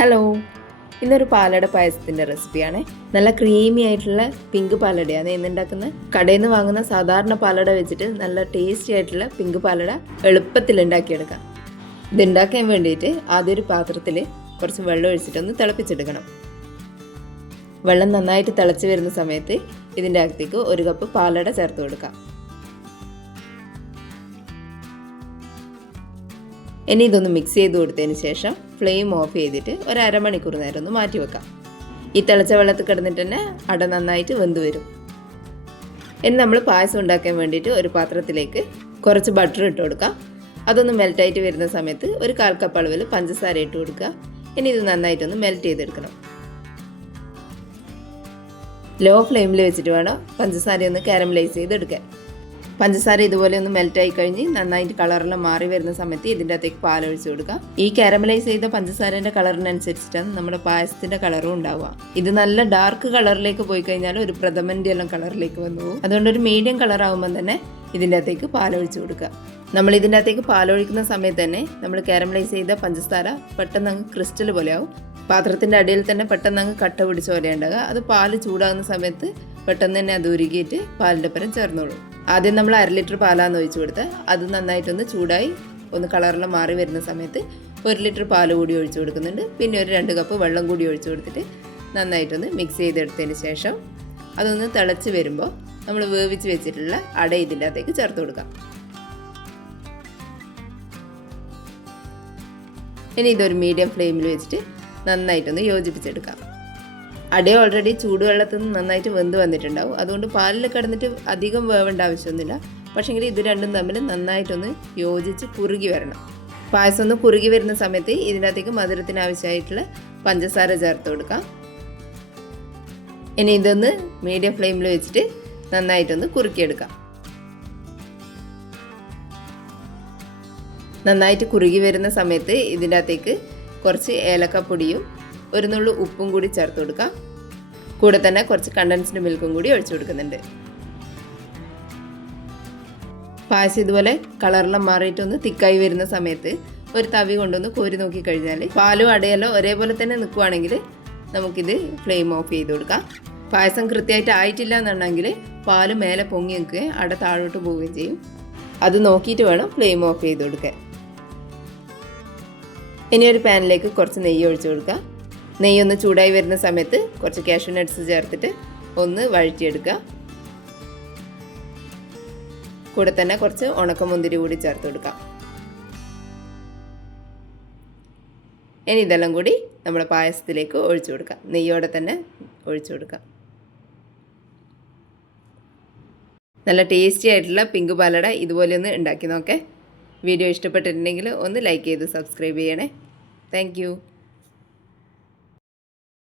Hello ഇന്നൊരു പാലട പായസത്തിന്റെ റെസിപ്പിയാണ്. നല്ല ക്രീമി ആയിട്ടുള്ള പിങ്ക് പാലടയാണ് ഇന്ന് ഉണ്ടാക്കുന്നത് കടയിൽ നിന്ന് വാങ്ങുന്ന സാധാരണ പാലട വെച്ചിട്ട് നല്ല ടേസ്റ്റി ആയിട്ടുള്ള പിങ്ക് പാലട എളുപ്പത്തിൽ ഉണ്ടാക്കിയെടുക്കാം ഇതുണ്ടാക്കാൻ വേണ്ടിയിട്ട് ആദ്യം ഒരു പാത്രത്തിൽ കുറച്ച് വെള്ളം ഒഴിച്ചിട്ടൊന്ന് തിളപ്പിച്ചെടുക്കണം. വെള്ളം നന്നായിട്ട് തിളച്ച് വരുന്ന സമയത്ത് ഇതിന്റെ അകത്തേക്ക് ഒരു കപ്പ് പാലട ചേർത്ത് കൊടുക്കാം. ഇനി ഇതൊന്ന് മിക്സ് ചെയ്ത് കൊടുത്തതിന് ശേഷം ഫ്ലെയിം ഓഫ് ചെയ്തിട്ട് ഒരു അരമണിക്കൂർ നേരം ഒന്ന് മാറ്റി വെക്കാം. ഈ തിളച്ച വെള്ളത്തിൽ കിടന്നിട്ട് തന്നെ അട നന്നായിട്ട് വെന്ത് വരും. ഇനി നമ്മൾ പായസം ഉണ്ടാക്കാൻ വേണ്ടിയിട്ട് ഒരു പാത്രത്തിലേക്ക് കുറച്ച് ബട്ടർ ഇട്ട് കൊടുക്കാം. അതൊന്ന് മെൽറ്റായിട്ട് വരുന്ന സമയത്ത് ഒരു കാൽ കപ്പ് അളവിൽ പഞ്ചസാര ഇട്ട് കൊടുക്കുക. ഇനി ഇത് നന്നായിട്ടൊന്ന് മെൽറ്റ് ചെയ്തെടുക്കണം. ലോ ഫ്ലെയിമിൽ വെച്ചിട്ട് വേണം പഞ്ചസാര ഒന്ന് കാരമലൈസ് ചെയ്തെടുക്കാൻ. പഞ്ചസാര ഇതുപോലെ ഒന്ന് മെൽറ്റ് ആയി കഴിഞ്ഞ് നന്നായിട്ട് കളറെല്ലാം മാറി വരുന്ന സമയത്ത് ഇതിന്റെ അകത്തേക്ക് പാലൊഴിച്ച് കൊടുക്കുക. ഈ കാരമലൈസ് ചെയ്ത പഞ്ചസാരന്റെ കളറിനനുസരിച്ചിട്ടാണ് നമ്മുടെ പായസത്തിന്റെ കളറും ഉണ്ടാവുക. ഇത് നല്ല ഡാർക്ക് കളറിലേക്ക് പോയി കഴിഞ്ഞാൽ ഒരു പ്രഥമന്റെ എല്ലാം കളറിലേക്ക് വന്നു പോകും. അതുകൊണ്ട് ഒരു മീഡിയം കളർ ആകുമ്പോൾ തന്നെ ഇതിന്റെ അകത്തേക്ക് പാലൊഴിച്ച് കൊടുക്കുക. നമ്മൾ ഇതിന്റെ അകത്തേക്ക് പാലൊഴിക്കുന്ന സമയത്ത് തന്നെ നമ്മൾ കാരമലൈസ് ചെയ്ത പഞ്ചസാര പെട്ടെന്ന് അങ്ങ് ക്രിസ്റ്റൽ ആവും. പാത്രത്തിന്റെ അടിയിൽ തന്നെ പെട്ടെന്ന് അങ്ങ് കട്ട പിടിച്ച പോലെ ഉണ്ടാകുക അത് പാൽ ചൂടാകുന്ന സമയത്ത് പെട്ടെന്ന് തന്നെ അത് ഉരുകിയിട്ട് പാലിന്റെ പരം ചേർന്നോളൂ. ആദ്യം നമ്മൾ അര ലിറ്റർ പാലാന്ന് ഒഴിച്ചു കൊടുത്ത് അത് നന്നായിട്ടൊന്ന് ചൂടായി ഒന്ന് കളറെല്ലാം മാറി വരുന്ന സമയത്ത് ഒരു ലിറ്റർ പാൽ കൂടി ഒഴിച്ചു കൊടുക്കുന്നുണ്ട്. പിന്നെ ഒരു രണ്ട് കപ്പ് വെള്ളം കൂടി ഒഴിച്ചു കൊടുത്തിട്ട് നന്നായിട്ടൊന്ന് മിക്സ് ചെയ്തെടുത്തതിന് ശേഷം അതൊന്ന് തിളച്ച് വരുമ്പോൾ നമ്മൾ വേവിച്ച് വെച്ചിട്ടുള്ള അട ഇതിന്റെ അകത്തേക്ക് ചേർത്ത് കൊടുക്കാം. ഇനി ഇതൊരു മീഡിയം ഫ്ലെയിമിൽ വെച്ചിട്ട് നന്നായിട്ടൊന്ന് യോജിപ്പിച്ചെടുക്കാം. അട ഓൾറെഡി ചൂടുവെള്ളത്തിൽ നിന്ന് നന്നായിട്ട് വെന്ത് വന്നിട്ടുണ്ടാവും. അതുകൊണ്ട് പാലിൽ കിടന്നിട്ട് അധികം വേവേണ്ട ആവശ്യമൊന്നുമില്ല. പക്ഷേങ്കിൽ ഇത് രണ്ടും തമ്മിൽ നന്നായിട്ടൊന്ന് യോജിച്ച് കുറുകി വരണം. പായസം ഒന്ന് കുറുകി വരുന്ന സമയത്ത് ഇതിനകത്തേക്ക് മധുരത്തിന് ആവശ്യമായിട്ടുള്ള പഞ്ചസാര ചേർത്ത് കൊടുക്കാം. ഇനി ഇതൊന്ന് മീഡിയം ഫ്ലെയിമിൽ വെച്ചിട്ട് നന്നായിട്ടൊന്ന് കുറുക്കിയെടുക്കാം. നന്നായിട്ട് കുറുകി വരുന്ന സമയത്ത് ഇതിന്റെ അകത്തേക്ക് കുറച്ച് ഏലക്കപ്പൊടിയും ഒരു നുള്ളു ഉപ്പും കൂടി ചേർത്ത് കൊടുക്കാം. കൂടെ തന്നെ കുറച്ച് കണ്ടൻസ്ഡ് മിൽക്കും കൂടി ഒഴിച്ചു കൊടുക്കുന്നുണ്ട്. പായസം ഇതുപോലെ കളറെല്ലാം മാറിയിട്ടൊന്ന് തിക്കായി വരുന്ന സമയത്ത് ഒരു തവി കൊണ്ടൊന്ന് കോരി നോക്കി കഴിഞ്ഞാൽ പാലും അടയെല്ലാം ഒരേപോലെ തന്നെ നിൽക്കുവാണെങ്കിൽ നമുക്കിത് ഫ്ലെയിം ഓഫ് ചെയ്ത് കൊടുക്കാം. പായസം കൃത്യമായിട്ട് ആയിട്ടില്ല എന്നുണ്ടെങ്കിൽ പാൽ മേലെ പൊങ്ങി നിൽക്കുകയും അട താഴോട്ട് പോവുകയും ചെയ്യും. അത് നോക്കിയിട്ട് വേണം ഫ്ലെയിം ഓഫ് ചെയ്ത് കൊടുക്കാൻ. ഇനി ഒരു പാനിലേക്ക് കുറച്ച് നെയ്യ് ഒഴിച്ചു കൊടുക്കുക നെയ്യ് ഒന്ന് ചൂടായി വരുന്ന സമയത്ത് കുറച്ച് കാഷ്യൂ നട്ട്സ് ചേർത്തിട്ട് ഒന്ന് വഴറ്റിയെടുക്കുക. കൂടെ തന്നെ കുറച്ച് ഉണക്കമുന്തിരി കൂടി ചേർത്ത് കൊടുക്കാം. ഇനി ഇതെല്ലാം കൂടി നമ്മുടെ പായസത്തിലേക്ക് ഒഴിച്ചു കൊടുക്കാം. നെയ്യോടെ തന്നെ ഒഴിച്ചു കൊടുക്കാം. നല്ല ടേസ്റ്റി ആയിട്ടുള്ള പിങ്ക് പാലട ഇതുപോലെ ഒന്ന് ഉണ്ടാക്കി നോക്കേ. വീഡിയോ ഇഷ്ടപ്പെട്ടിട്ടുണ്ടെങ്കിൽ ഒന്ന് ലൈക്ക് ചെയ്ത് സബ്സ്ക്രൈബ് ചെയ്യണേ. താങ്ക്